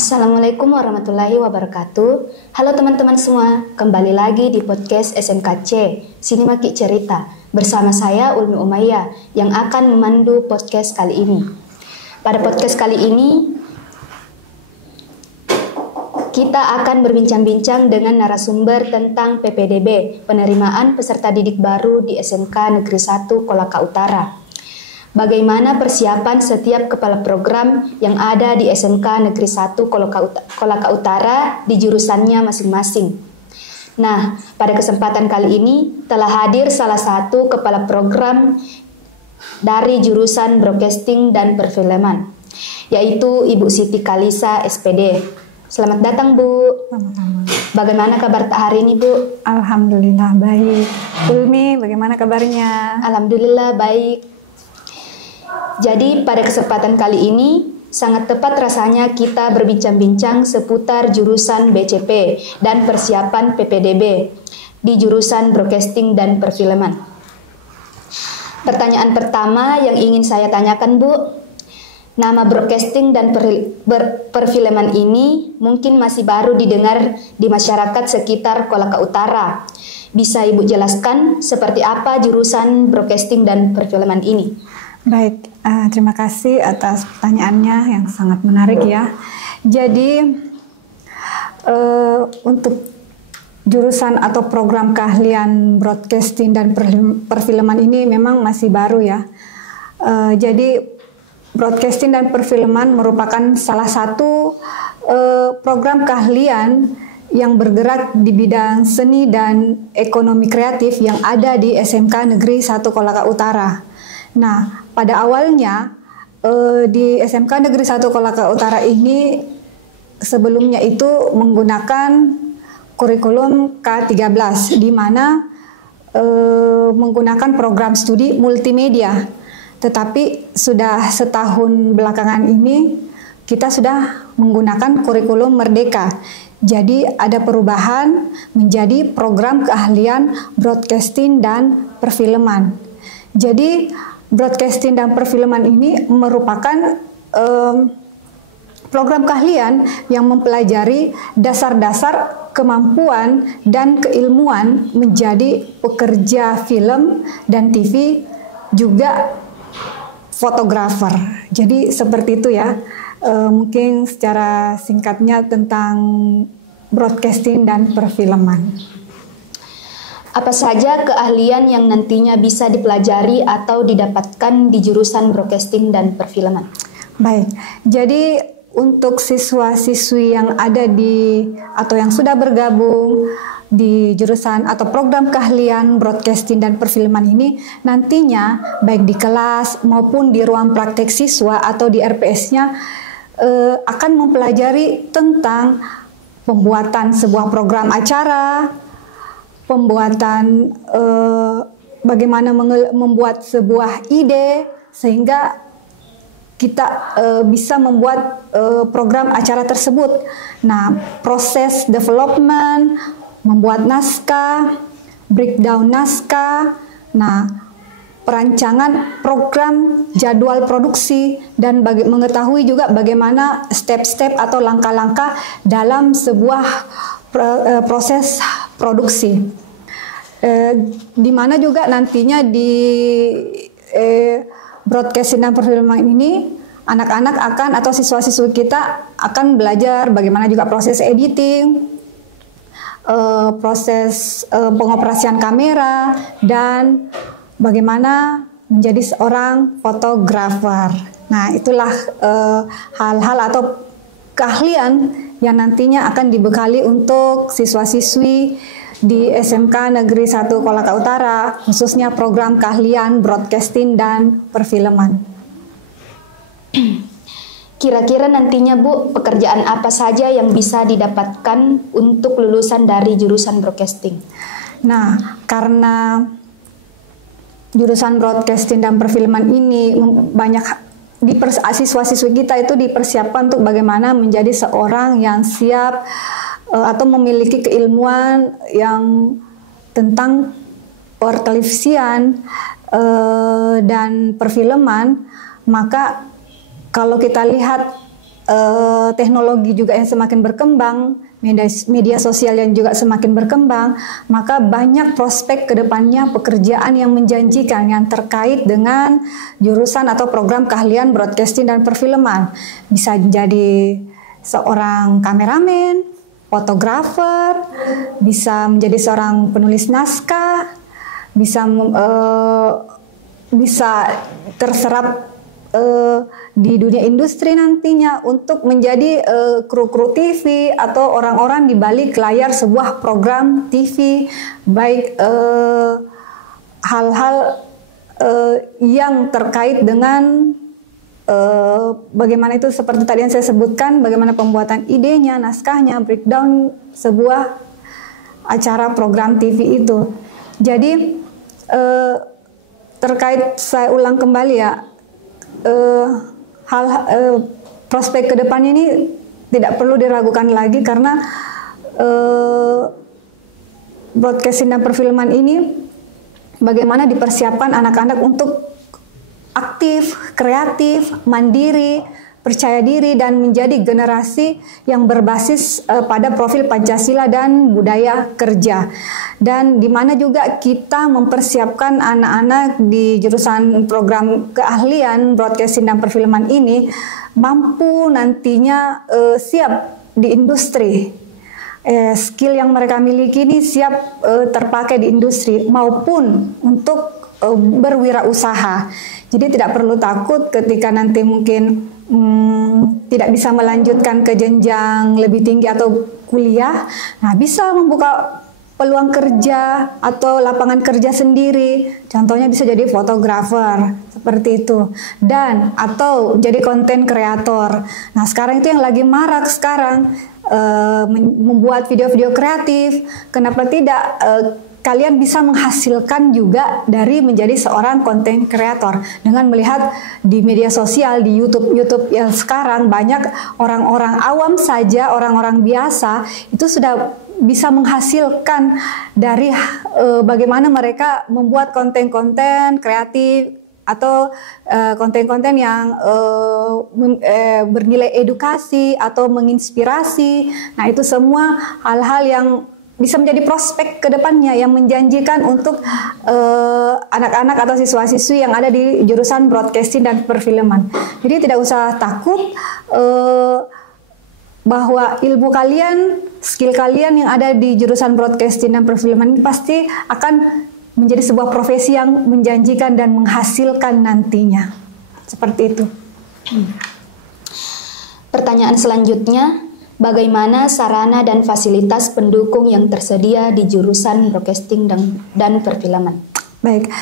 Assalamualaikum warahmatullahi wabarakatuh. Halo teman-teman semua, kembali lagi di podcast SMKC Sinemaki Cerita bersama saya Ulmi Umayyah yang akan memandu podcast kali ini. Pada podcast kali ini kita akan berbincang-bincang dengan narasumber tentang PPDB, penerimaan peserta didik baru di SMK Negeri 1 Kolaka Utara. Bagaimana persiapan setiap kepala program yang ada di SMK Negeri 1 Kolaka Utara di jurusannya masing-masing. Nah, pada kesempatan kali ini telah hadir salah satu kepala program dari jurusan Broadcasting dan Perfilman, yaitu Ibu Siti Kalisa, SPD. Selamat datang, Bu. Sama-sama. Bagaimana kabar hari ini, Bu? Alhamdulillah baik. Ulmi, bagaimana kabarnya? Alhamdulillah baik. Jadi pada kesempatan kali ini sangat tepat rasanya kita berbincang-bincang seputar jurusan BCP dan persiapan PPDB di jurusan Broadcasting dan Perfilman. Pertanyaan pertama yang ingin saya tanyakan, Bu, nama Broadcasting dan Perfilman ini mungkin masih baru didengar di masyarakat sekitar Kolaka Utara. Bisa Ibu jelaskan seperti apa jurusan Broadcasting dan Perfilman ini? Baik, terima kasih atas pertanyaannya yang sangat menarik ya. Jadi untuk jurusan atau program keahlian broadcasting dan perfilman ini memang masih baru ya. Jadi broadcasting dan perfilman merupakan salah satu program keahlian yang bergerak di bidang seni dan ekonomi kreatif yang ada di SMK Negeri 1 Kolaka Utara. Nah, pada awalnya di SMK Negeri 1 Kolaka Utara ini sebelumnya itu menggunakan kurikulum K13 di mana menggunakan program studi multimedia. Tetapi sudah setahun belakangan ini kita sudah menggunakan kurikulum Merdeka. Jadi ada perubahan menjadi program keahlian broadcasting dan perfilman. Jadi broadcasting dan perfilman ini merupakan program keahlian yang mempelajari dasar-dasar kemampuan dan keilmuan menjadi pekerja film dan TV, juga fotografer. Jadi seperti itu ya, mungkin secara singkatnya tentang broadcasting dan perfilman. Apa saja keahlian yang nantinya bisa dipelajari atau didapatkan di jurusan Broadcasting dan Perfilman? Baik, jadi untuk siswa-siswi yang ada di atau yang sudah bergabung di jurusan atau program keahlian Broadcasting dan Perfilman ini, nantinya baik di kelas maupun di ruang praktek siswa atau di RPS-nya akan mempelajari tentang pembuatan sebuah program acara, pembuatan bagaimana membuat sebuah ide sehingga kita bisa membuat program acara tersebut. Nah, proses development, membuat naskah, breakdown naskah, nah perancangan program, jadwal produksi, dan mengetahui juga bagaimana step-step atau langkah-langkah dalam sebuah proses produksi. Di mana juga nantinya di broadcasting dan perfilman ini anak-anak akan atau siswa-siswi kita akan belajar bagaimana juga proses editing, proses pengoperasian kamera, dan bagaimana menjadi seorang fotografer. Nah, itulah hal-hal atau keahlian yang nantinya akan dibekali untuk siswa-siswi di SMK Negeri 1 Kolaka Utara, khususnya program keahlian broadcasting dan perfilman. Kira-kira nantinya, Bu, pekerjaan apa saja yang bisa didapatkan untuk lulusan dari jurusan broadcasting? Nah, karena jurusan broadcasting dan perfilman ini banyak siswa-siswi kita itu dipersiapkan untuk bagaimana menjadi seorang yang siap atau memiliki keilmuan yang tentang pertelevisian dan perfilman. Maka kalau kita lihat teknologi juga yang semakin berkembang, media sosial yang juga semakin berkembang, maka banyak prospek kedepannya pekerjaan yang menjanjikan yang terkait dengan jurusan atau program keahlian broadcasting dan perfilman. Bisa jadi seorang kameramen, fotografer, bisa menjadi seorang penulis naskah, bisa terserap di dunia industri nantinya untuk menjadi kru-kru TV atau orang-orang di balik layar sebuah program TV, baik hal-hal yang terkait dengan bagaimana itu seperti tadi yang saya sebutkan, bagaimana pembuatan idenya, naskahnya, breakdown sebuah acara program TV itu. Jadi terkait, saya ulang kembali ya, prospek kedepannya ini tidak perlu diragukan lagi karena broadcasting dan perfilman ini bagaimana dipersiapkan anak-anak untuk aktif, kreatif, mandiri, percaya diri dan menjadi generasi yang berbasis pada profil Pancasila dan budaya kerja. Dan di mana juga kita mempersiapkan anak-anak di jurusan program keahlian broadcasting dan perfilman ini mampu nantinya siap di industri. Skill yang mereka miliki ini siap terpakai di industri maupun untuk berwirausaha. Jadi tidak perlu takut ketika nanti mungkin tidak bisa melanjutkan ke jenjang lebih tinggi atau kuliah. Nah, bisa membuka peluang kerja atau lapangan kerja sendiri. Contohnya bisa jadi fotografer seperti itu, dan atau jadi konten kreator. Nah, sekarang itu yang lagi marak sekarang, membuat video-video kreatif. Kenapa tidak kalian bisa menghasilkan juga dari menjadi seorang konten kreator dengan melihat di media sosial, di YouTube yang sekarang banyak orang-orang awam saja, orang-orang biasa itu sudah bisa menghasilkan dari bagaimana mereka membuat konten-konten kreatif atau konten-konten yang bernilai edukasi atau menginspirasi. Nah, itu semua hal-hal yang bisa menjadi prospek ke depannya yang menjanjikan untuk anak-anak atau siswa-siswi yang ada di jurusan broadcasting dan perfilman. Jadi tidak usah takut bahwa ilmu kalian, skill kalian yang ada di jurusan broadcasting dan perfilman ini pasti akan menjadi sebuah profesi yang menjanjikan dan menghasilkan nantinya. Seperti itu. Pertanyaan selanjutnya, bagaimana sarana dan fasilitas pendukung yang tersedia di jurusan broadcasting dan perfilman? Baik,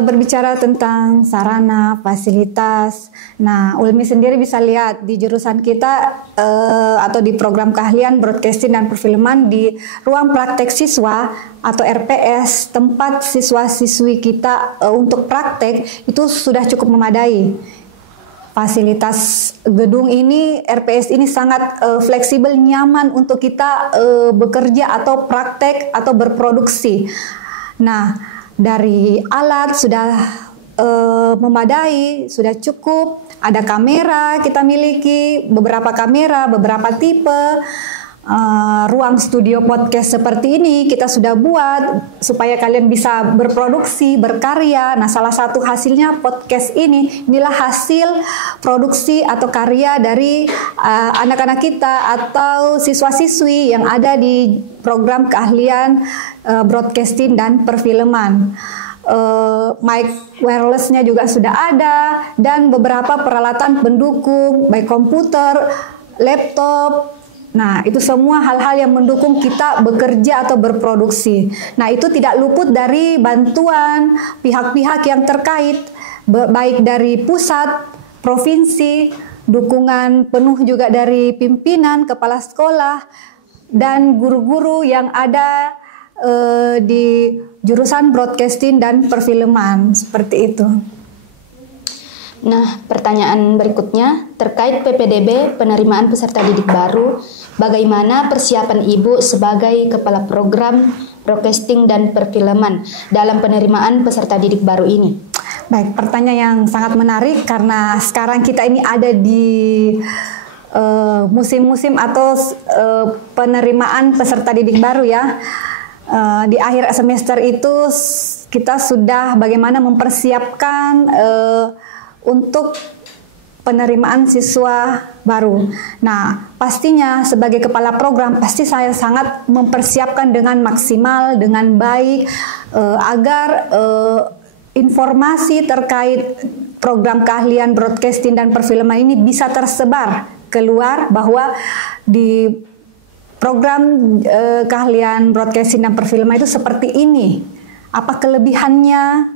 berbicara tentang sarana, fasilitas. Nah, Ulmi sendiri bisa lihat di jurusan kita atau di program keahlian broadcasting dan perfilman di ruang praktek siswa atau RPS, tempat siswa-siswi kita untuk praktek itu sudah cukup memadai. Fasilitas gedung ini, RPS ini sangat fleksibel, nyaman untuk kita bekerja atau praktek atau berproduksi. Nah, dari alat sudah memadai, sudah cukup. Ada kamera kita miliki, beberapa kamera, beberapa tipe. Ruang studio podcast seperti ini kita sudah buat supaya kalian bisa berproduksi, berkarya. Nah, salah satu hasilnya podcast inilah hasil produksi atau karya dari anak-anak kita atau siswa-siswi yang ada di program keahlian broadcasting dan perfilman. Mic wirelessnya juga sudah ada dan beberapa peralatan pendukung baik komputer, laptop. Nah, itu semua hal-hal yang mendukung kita bekerja atau berproduksi. Nah, itu tidak luput dari bantuan pihak-pihak yang terkait, baik dari pusat, provinsi, dukungan penuh juga dari pimpinan, kepala sekolah, dan guru-guru yang ada di jurusan broadcasting dan perfilman, seperti itu. Nah, pertanyaan berikutnya terkait PPDB penerimaan peserta didik baru, bagaimana persiapan Ibu sebagai kepala program broadcasting dan perfilman dalam penerimaan peserta didik baru ini? Baik, pertanyaan yang sangat menarik karena sekarang kita ini ada di musim-musim atau penerimaan peserta didik baru ya. Di akhir semester itu kita sudah bagaimana mempersiapkan untuk penerimaan siswa baru. Nah, pastinya sebagai kepala program pasti saya sangat mempersiapkan dengan maksimal, dengan baik agar informasi terkait program keahlian broadcasting dan perfilman ini bisa tersebar keluar, bahwa di program keahlian broadcasting dan perfilman itu seperti ini. Apa kelebihannya,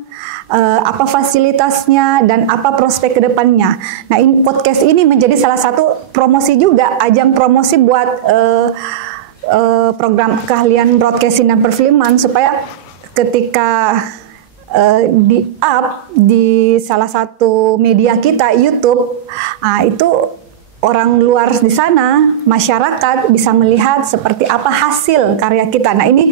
apa fasilitasnya, dan apa prospek ke depannya. Nah, podcast ini menjadi salah satu promosi juga, ajang promosi buat program keahlian broadcasting dan perfilman, supaya ketika di-up di salah satu media kita, YouTube, itu orang luar di sana, masyarakat bisa melihat seperti apa hasil karya kita. Nah, ini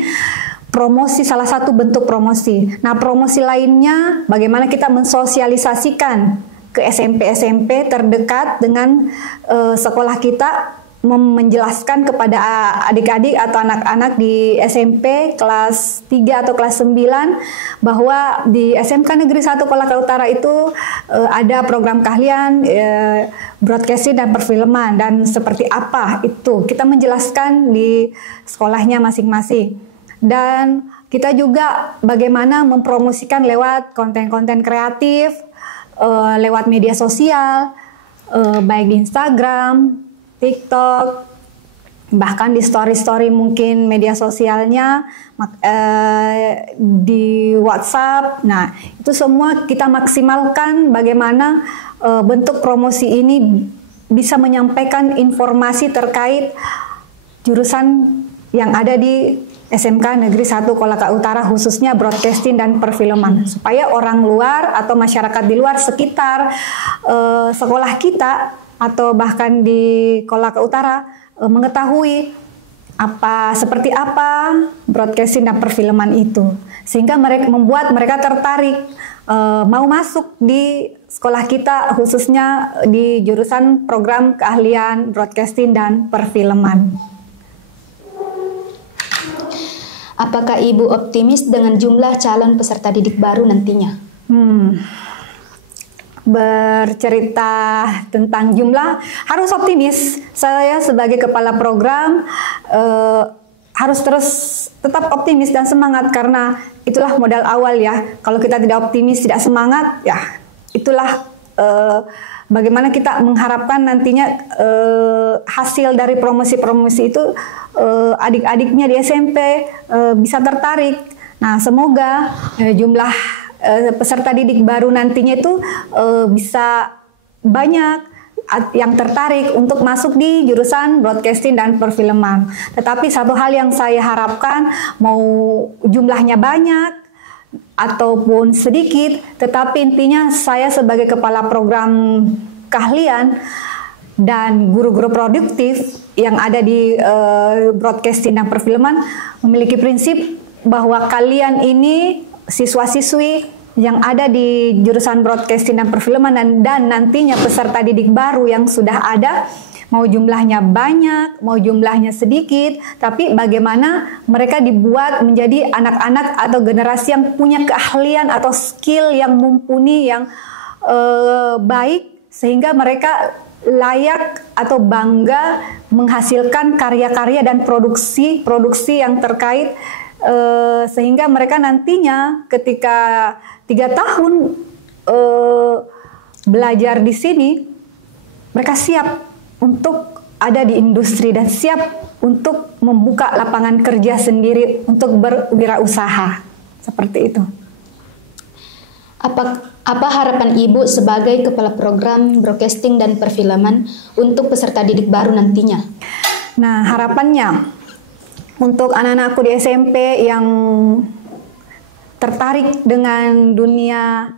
promosi, salah satu bentuk promosi. Nah, promosi lainnya bagaimana kita mensosialisasikan ke SMP-SMP terdekat dengan sekolah kita, menjelaskan kepada adik-adik atau anak-anak di SMP kelas 3 atau kelas 9 bahwa di SMK Negeri 1 Kolaka Utara itu ada program keahlian broadcasting dan perfilman, dan seperti apa itu kita menjelaskan di sekolahnya masing-masing. Dan kita juga bagaimana mempromosikan lewat konten-konten kreatif, lewat media sosial, baik di Instagram, TikTok, bahkan di story-story mungkin media sosialnya, di WhatsApp. Nah, itu semua kita maksimalkan bagaimana bentuk promosi ini bisa menyampaikan informasi terkait jurusan yang ada di SMK Negeri 1 Kolaka Utara, khususnya broadcasting dan perfilman, supaya orang luar atau masyarakat di luar sekitar sekolah kita atau bahkan di Kolaka Utara mengetahui seperti apa broadcasting dan perfilman itu, sehingga membuat mereka tertarik mau masuk di sekolah kita, khususnya di jurusan program keahlian broadcasting dan perfilman. Apakah Ibu optimis dengan jumlah calon peserta didik baru nantinya? Bercerita tentang jumlah, harus optimis. Saya sebagai kepala program harus terus tetap optimis dan semangat, karena itulah modal awal ya. Kalau kita tidak optimis, tidak semangat, ya itulah bagaimana kita mengharapkan nantinya hasil dari promosi-promosi itu adik-adiknya di SMP bisa tertarik. Nah, semoga jumlah peserta didik baru nantinya itu bisa banyak yang tertarik untuk masuk di jurusan broadcasting dan perfilman. Tetapi satu hal yang saya harapkan, mau jumlahnya banyak ataupun sedikit, tetapi intinya saya sebagai kepala program keahlian dan guru-guru produktif yang ada di broadcasting dan perfilman memiliki prinsip bahwa kalian ini siswa-siswi yang ada di jurusan broadcasting dan perfilman dan nantinya peserta didik baru yang sudah ada, mau jumlahnya banyak, mau jumlahnya sedikit, tapi bagaimana mereka dibuat menjadi anak-anak atau generasi yang punya keahlian atau skill yang mumpuni, yang baik, sehingga mereka layak atau bangga menghasilkan karya-karya dan produksi yang terkait, sehingga mereka nantinya ketika 3 tahun belajar di sini, mereka siap untuk ada di industri dan siap untuk membuka lapangan kerja sendiri untuk berwirausaha. Seperti itu. Apa harapan Ibu sebagai kepala program broadcasting dan perfilman untuk peserta didik baru nantinya? Nah, harapannya untuk anak-anakku di SMP yang tertarik dengan dunia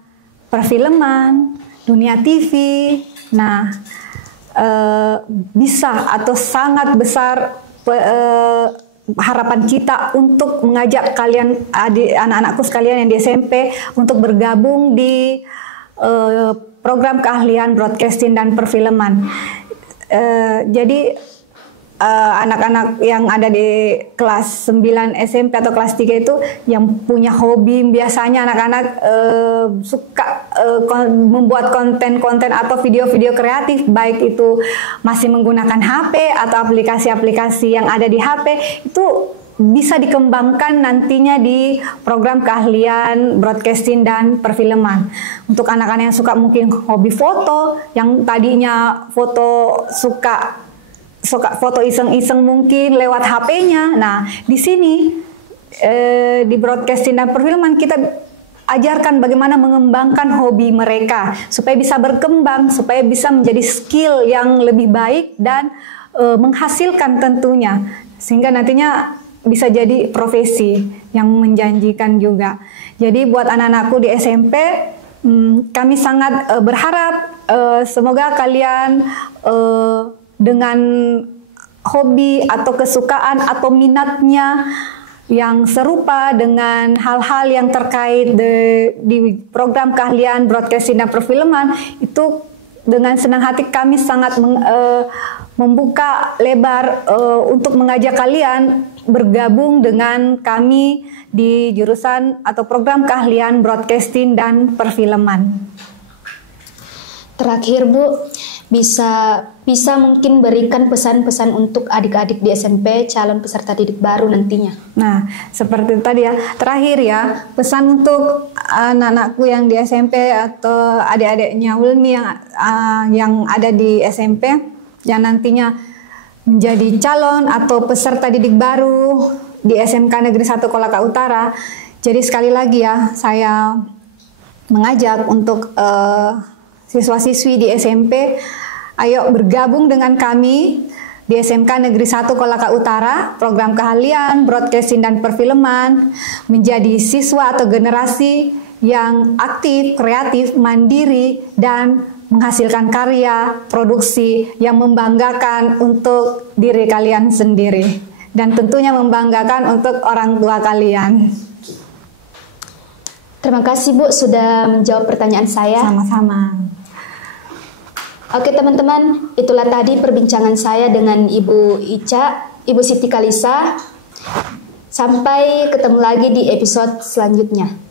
perfilman, dunia TV, nah bisa atau sangat besar harapan kita untuk mengajak kalian, anak-anakku sekalian yang di SMP, untuk bergabung di program keahlian broadcasting dan perfilman. Jadi anak-anak yang ada di kelas 9 SMP atau kelas 3 itu yang punya hobi, biasanya anak-anak suka membuat konten-konten atau video-video kreatif, baik itu masih menggunakan HP atau aplikasi-aplikasi yang ada di HP, itu bisa dikembangkan nantinya di program keahlian broadcasting dan perfilman. Untuk anak-anak yang suka mungkin hobi foto, yang tadinya suka foto iseng-iseng mungkin lewat HP-nya. Nah, di sini di broadcasting dan perfilman kita ajarkan bagaimana mengembangkan hobi mereka supaya bisa berkembang, supaya bisa menjadi skill yang lebih baik dan menghasilkan tentunya, sehingga nantinya bisa jadi profesi yang menjanjikan juga. Jadi buat anak-anakku di SMP, kami sangat berharap semoga kalian dengan hobi atau kesukaan atau minatnya yang serupa dengan hal-hal yang terkait di program keahlian broadcasting dan perfilman, itu dengan senang hati kami sangat membuka lebar untuk mengajak kalian bergabung dengan kami di jurusan atau program keahlian broadcasting dan perfilman. Terakhir Bu, bisa mungkin berikan pesan-pesan untuk adik-adik di SMP calon peserta didik baru nantinya. Nah, seperti tadi ya, terakhir ya, pesan untuk anak-anakku yang di SMP atau adik-adiknya Ulmi yang ada di SMP yang nantinya menjadi calon atau peserta didik baru di SMK Negeri 1 Kolaka Utara. Jadi sekali lagi ya, saya mengajak untuk siswa-siswi di SMP, ayo bergabung dengan kami di SMK Negeri 1 Kolaka Utara, program keahlian, broadcasting dan perfilman, menjadi siswa atau generasi yang aktif, kreatif, mandiri, dan menghasilkan karya, produksi yang membanggakan untuk diri kalian sendiri. Dan tentunya membanggakan untuk orang tua kalian. Terima kasih Bu sudah menjawab pertanyaan saya. Sama-sama. Oke teman-teman, itulah tadi perbincangan saya dengan Ibu Ica, Ibu Siti Kalisa. Sampai ketemu lagi di episode selanjutnya.